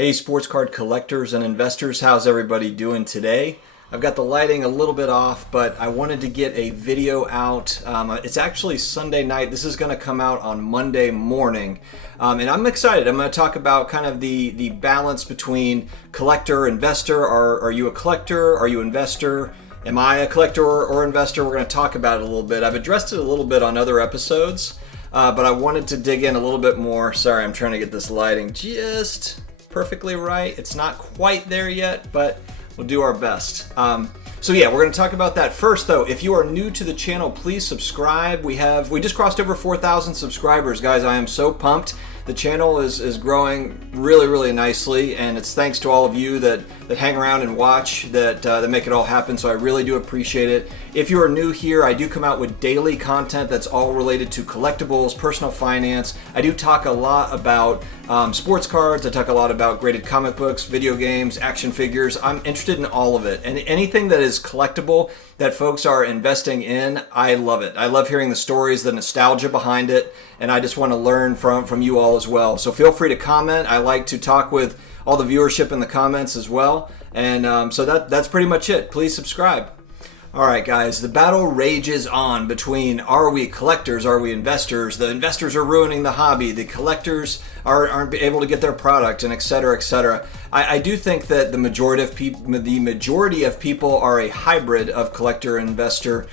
Hey, sports card collectors and investors, how's everybody doing today? I've got the lighting a little bit off, but I wanted to get a video out. It's actually Sunday night. This is going to come out on Monday morning. And I'm excited. I'm going to talk about kind of the balance between collector, investor. Are you a collector? Are you an investor? Am I a collector or investor? We're going to talk about it a little bit. I've addressed it a little bit on other episodes, but I wanted to dig in a little bit more. Sorry, I'm trying to get this lighting just perfectly right. It's not quite there yet, but we'll do our best. So yeah, we're going to talk about that first though. If you are new to the channel, please subscribe. We just crossed over 4,000 subscribers, guys. I am so pumped. The channel is growing really nicely, and it's thanks to all of you that hang around and watch that make it all happen. So I really do appreciate it. If you are new here, I do come out with daily content that's all related to collectibles, personal finance. I do talk a lot about sports cards. I talk a lot about graded comic books, video games, action figures. I'm interested in all of it, and anything that is collectible that folks are investing in, I love it. I love hearing the stories, the nostalgia behind it, and I just want to learn from you all as well. So feel free to comment. I like to talk with all the viewership in the comments as well. And so that's pretty much it. Please subscribe. All right, guys, the battle rages on between are we collectors, are we investors? The investors are ruining the hobby. The collectors aren't able to get their product, and et cetera, et cetera. I do think that the majority of people are a hybrid of collector and investor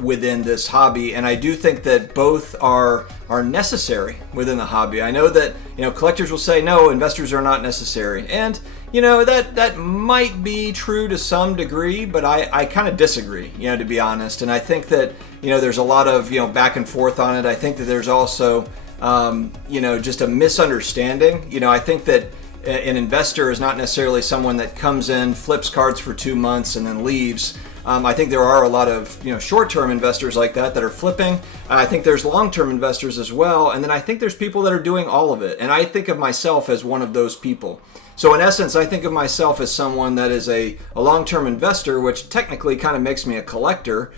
within this hobby, and I do think that both are necessary within the hobby. I know that collectors will say no, investors are not necessary, and that might be true to some degree, but I kind of disagree, to be honest. And I think that, there's a lot of, back and forth on it. I think that there's also, just a misunderstanding. I think that an investor is not necessarily someone that comes in, flips cards for 2 months and then leaves. I think there are a lot of short-term investors like that are flipping. I think there's long-term investors as well, and then I think there's people that are doing all of it. And I think of myself as one of those people. So in essence, I think of myself as someone that is a long-term investor, which technically kind of makes me a collector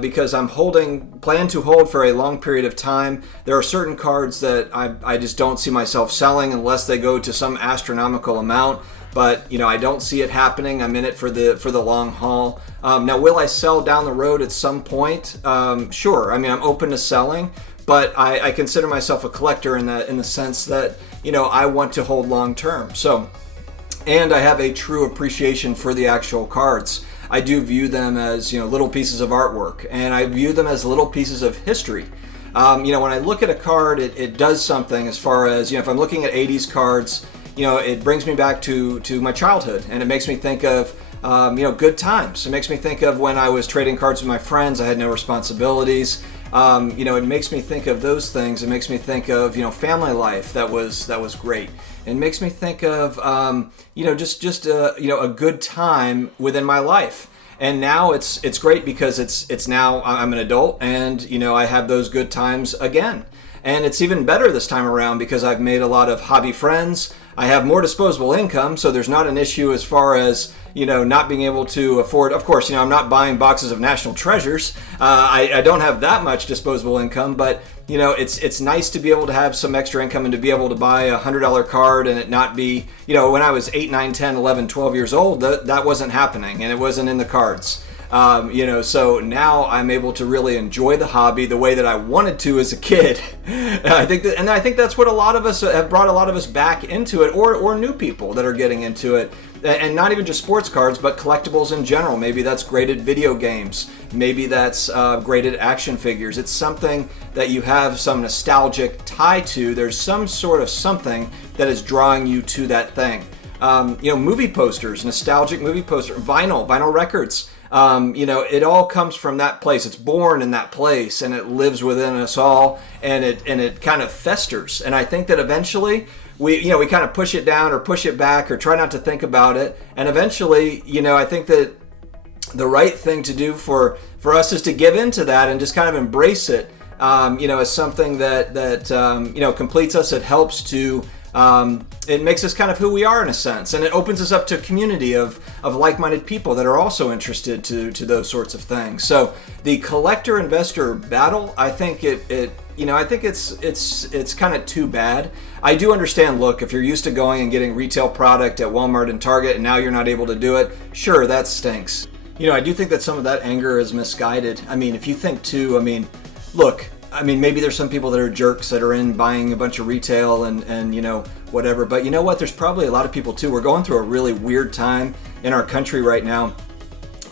because I'm plan to hold for a long period of time. There are certain cards that I just don't see myself selling unless they go to some astronomical amount. But I don't see it happening. I'm in it for the long haul. Now, will I sell down the road at some point? Sure. I mean, I'm open to selling, but I consider myself a collector in the sense that I want to hold long term. So, and I have a true appreciation for the actual cards. I do view them as little pieces of artwork, and I view them as little pieces of history. When I look at a card, it does something as far as if I'm looking at 80s cards. It brings me back to my childhood, and it makes me think of good times. It makes me think of when I was trading cards with my friends. I had no responsibilities. It makes me think of those things. It makes me think of family life that was great. It makes me think of just a good time within my life. And now it's great because it's now I'm an adult, and I have those good times again. And it's even better this time around because I've made a lot of hobby friends. I have more disposable income, so there's not an issue as far as not being able to afford. Of course, I'm not buying boxes of National Treasures. I don't have that much disposable income, but it's nice to be able to have some extra income and to be able to buy a $100 card and it not be, when I was 8, 9, 10, 11, 12 years old, that wasn't happening and it wasn't in the cards. So now I'm able to really enjoy the hobby the way that I wanted to as a kid. I think that's what a lot of us have brought a lot of us back into it, or new people that are getting into it. And not even just sports cards, but collectibles in general. Maybe that's graded video games. Maybe that's graded action figures. It's something that you have some nostalgic tie to. There's some sort of something that is drawing you to that thing. Movie posters, nostalgic movie poster, vinyl records. It all comes from that place. It's born in that place, and it lives within us all, and it kind of festers. And I think that eventually we kind of push it down or push it back or try not to think about it. And eventually, I think that the right thing to do for us is to give into that and just kind of embrace it. As something that completes us. It helps to it makes us kind of who we are in a sense, and it opens us up to a community of like-minded people that are also interested to those sorts of things. So the collector-investor battle, I think I think it's kind of too bad. I do understand, look, if you're used to going and getting retail product at Walmart and Target and now you're not able to do it, sure, that stinks. I do think that some of that anger is misguided. I mean, if you think too, look, maybe there's some people that are jerks that are in buying a bunch of retail and whatever. But you know what? There's probably a lot of people too. We're going through a really weird time in our country right now.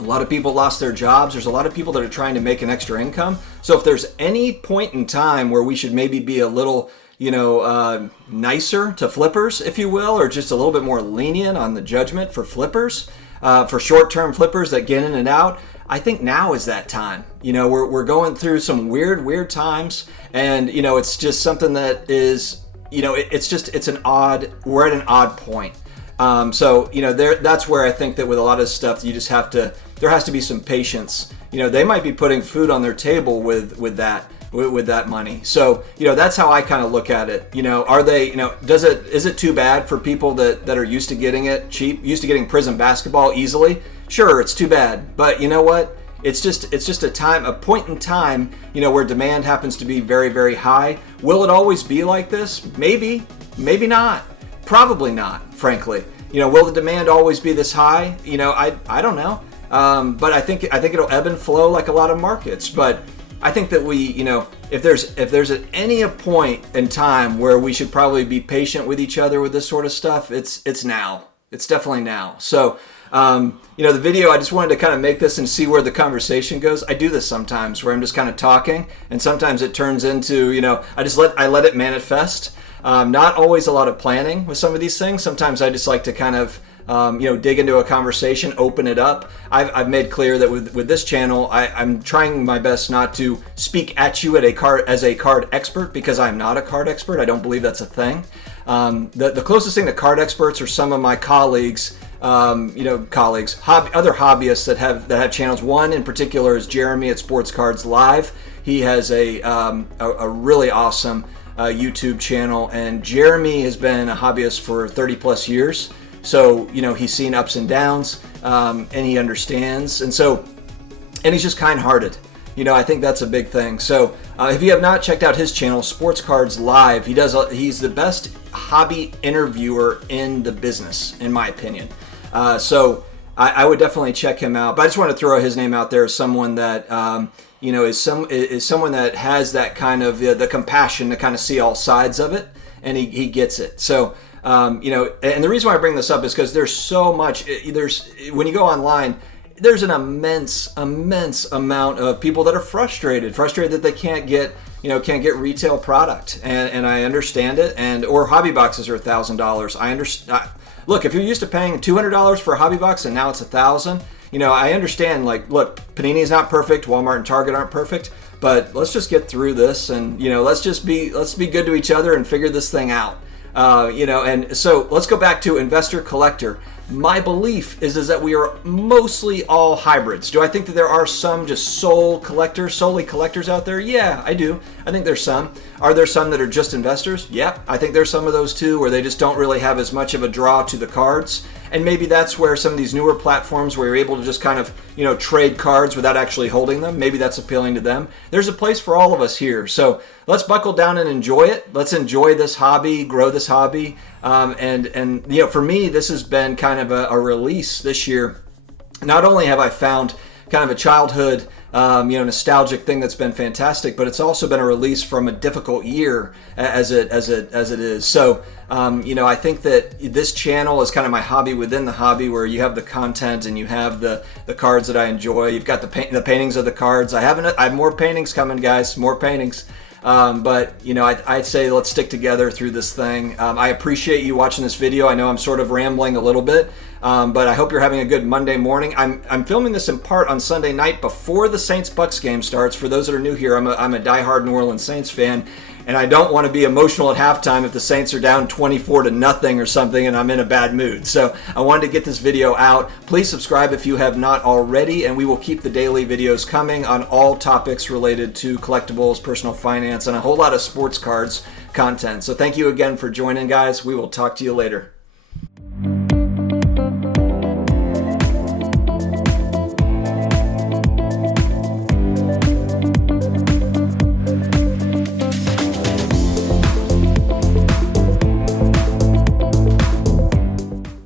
A lot of people lost their jobs. There's a lot of people that are trying to make an extra income. So if there's any point in time where we should maybe be a little, nicer to flippers, if you will, or just a little bit more lenient on the judgment for flippers, for short-term flippers that get in and out, I think now is that time. We're going through some weird times, and it's just something that is, we're at an odd point. That's where I think that with a lot of stuff, there has to be some patience. They might be putting food on their table with that money. So, that's how I kind of look at it. Is it too bad for people that are used to getting it cheap, used to getting prison basketball easily? Sure, it's too bad. But you know what? It's just a point in time, where demand happens to be very, very high. Will it always be like this? Maybe not. Probably not, frankly. Will the demand always be this high? I don't know. But I think it'll ebb and flow like a lot of markets. But I think that if there's at any a point in time where we should probably be patient with each other with this sort of stuff, it's now. It's definitely now. So, the video, I just wanted to kind of make this and see where the conversation goes. I do this sometimes where I'm just kind of talking, and sometimes it turns into, I let it manifest. Not always a lot of planning with some of these things. Sometimes I just like to kind of, dig into a conversation, open it up. I've made clear that with this channel, I'm trying my best not to speak at you as a card expert, because I'm not a card expert. I don't believe that's a thing. The closest thing to card experts are some of my colleagues, other hobbyists that have channels. One in particular is Jeremy at Sportcards Live. He has a really awesome YouTube channel, and Jeremy has been a hobbyist for 30 plus years. So, he's seen ups and downs, and he understands. And he's just kind-hearted. I think that's a big thing. So if you have not checked out his channel, Sportscards Live, he's the best hobby interviewer in the business, in my opinion. So I would definitely check him out. But I just want to throw his name out there as someone that is someone that has that kind of the compassion to kind of see all sides of it, and he gets it. So and the reason why I bring this up is because there's so much. When you go online, there's an immense amount of people that are frustrated that they can't get retail product, and I understand it. Or hobby boxes are $1,000. I understand. Look, if you're used to paying $200 for a hobby box and now it's $1,000, I understand. Like, look, Panini's not perfect, Walmart and Target aren't perfect, but let's just get through this, and let's be good to each other and figure this thing out. And so let's go back to investor collector. My belief is that we are mostly all hybrids. Do I think that there are some just solely collectors out there? Yeah, I do. I think there's some. Are there some that are just investors? Yeah, I think there's some of those too, where they just don't really have as much of a draw to the cards. And maybe that's where some of these newer platforms where you're able to just kind of, trade cards without actually holding them, maybe that's appealing to them. There's a place for all of us here. So let's buckle down and enjoy it. Let's enjoy this hobby, grow this hobby. For me, this has been kind of a release this year. Not only have I found kind of a childhood, nostalgic thing that's been fantastic, but it's also been a release from a difficult year as it is. So, I think that this channel is kind of my hobby within the hobby, where you have the content and you have the cards that I enjoy. You've got the paintings of the cards. I have more paintings coming, guys. More paintings. I'd say let's stick together through this thing. I appreciate you watching this video. I know I'm sort of rambling a little bit, but I hope you're having a good Monday morning. I'm filming this in part on Sunday night before the Saints-Bucks game starts. For those that are new here, I'm a diehard New Orleans Saints fan, and I don't want to be emotional at halftime if the Saints are down 24-0 or something and I'm in a bad mood. So I wanted to get this video out. Please subscribe if you have not already, and we will keep the daily videos coming on all topics related to collectibles, personal finance, and a whole lot of sports cards. content. So thank you again for joining, guys. We will talk to you later.